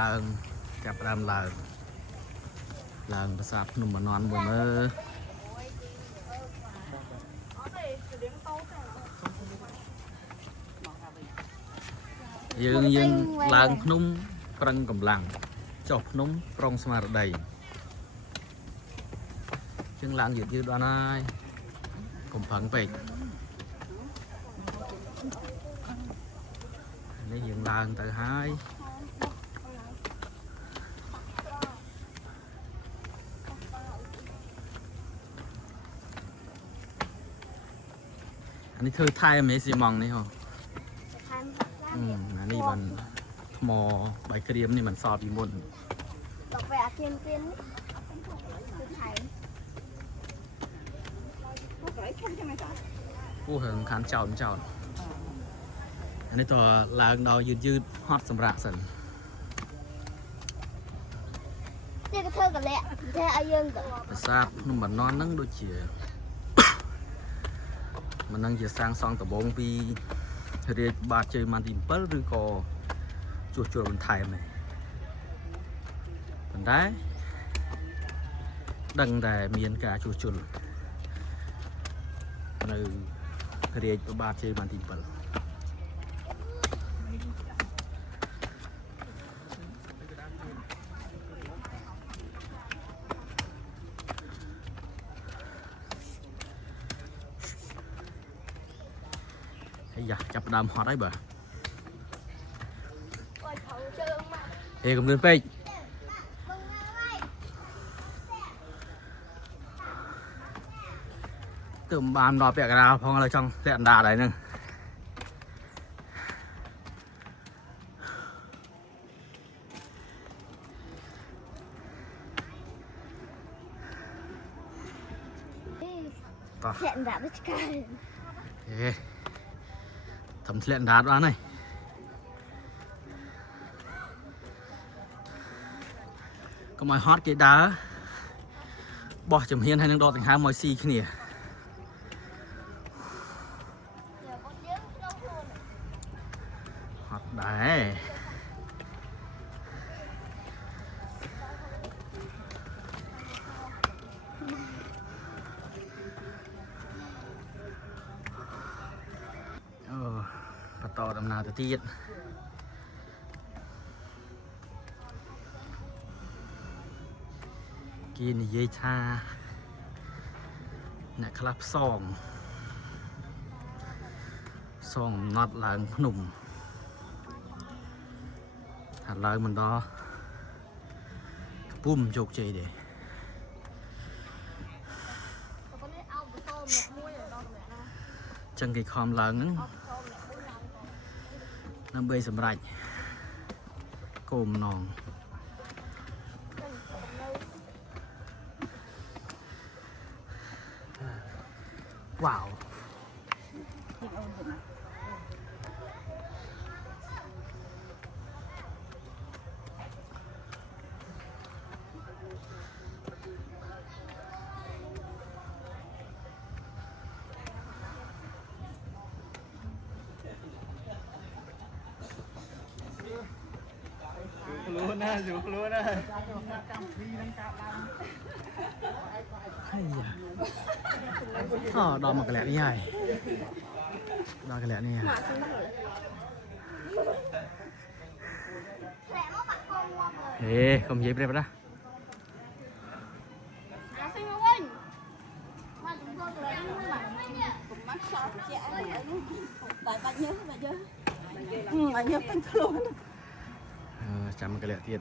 ឡើងចាប់ផ្ដើមឡើងប្រាសាទភ្នំបាណន់មួយមើលយើងឡើងភ្នំប្រឹងកម្លាំងចុះភ្នំប្រុងស្មារតីជាងឡើងយឺតបានហើយកុំប្រឹងពេកនេះយើងឡើងទៅហើយអានេះធ្វើថែមេស៊ីម៉ងនេះហ៎អានេះมันថ្មបាយក្រៀមនេះมันសតពីមុនដល់ពេលអាទៀនគឺថែពួកគេខ្ញុំចាំមិនតាពួកហឹងខានចោលអានេះតើឡើងដល់យឺតហត់សម្រាប់សិននេះក៏ធ្វើកលៈតែឲ្យយើងទៅប្រាសាទភ្នំបាណន់ហ្នឹងដូចជាมันនឹងជាសាងសង់ដំបូងពីរាជបាទជ័យវ្ម័នទី7ឬក៏ជួសជុលបន្ថែមដែរប៉ុន្តែដឹងតែមានការជួសជុលនៅរាជបាទជ័យវ្ម័នទី7យ៉ាចាប់ផ្ដើមហត់ហើយបាទហេកុំលឿនពេកទើបបានដល់ពាក់កណ្ដាលផងឥឡូវចង់លាក់អណ្ដាតហើយហ្នឹងតោះធ្លាក់អណ្ដាតទៅឆ្កែហេทำធ្លាក់អណ្ដាតបានហើយកុំឲ្យហត់គេដើរបោះចំហៀនហើយនឹងដកដង្ហើមឲ្យស៊ីគ្នាហត់ដែរបន្តដំណើរទៅទៀតគេនិយាយថាអ្នកខ្លះផ្សងអំណត់ឡើងភ្នំថាឡើងមិនដល់កំពុំជោគជ័យទេចឹងគេខំឡើងហ្នឹងដើម្បីសម្រេចគោលបំណងវ៉ាវខ្លួនណាយូរខ្លួនណាហើយដល់មកកន្លែងនេះហើយដល់កន្លែងនេះហេកុំនិយាយព្រេះណាអាស៊ីមកវិញមកទៅកន្លែងនេះមកមកសោះជាអីនោះតែបាច់ញើសបាច់ញើសពេញខ្លួនចាំកន្លែងទៀត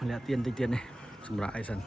ម្លាក់ទៀនតិចទៀតនេះសម្រាប់អីសិន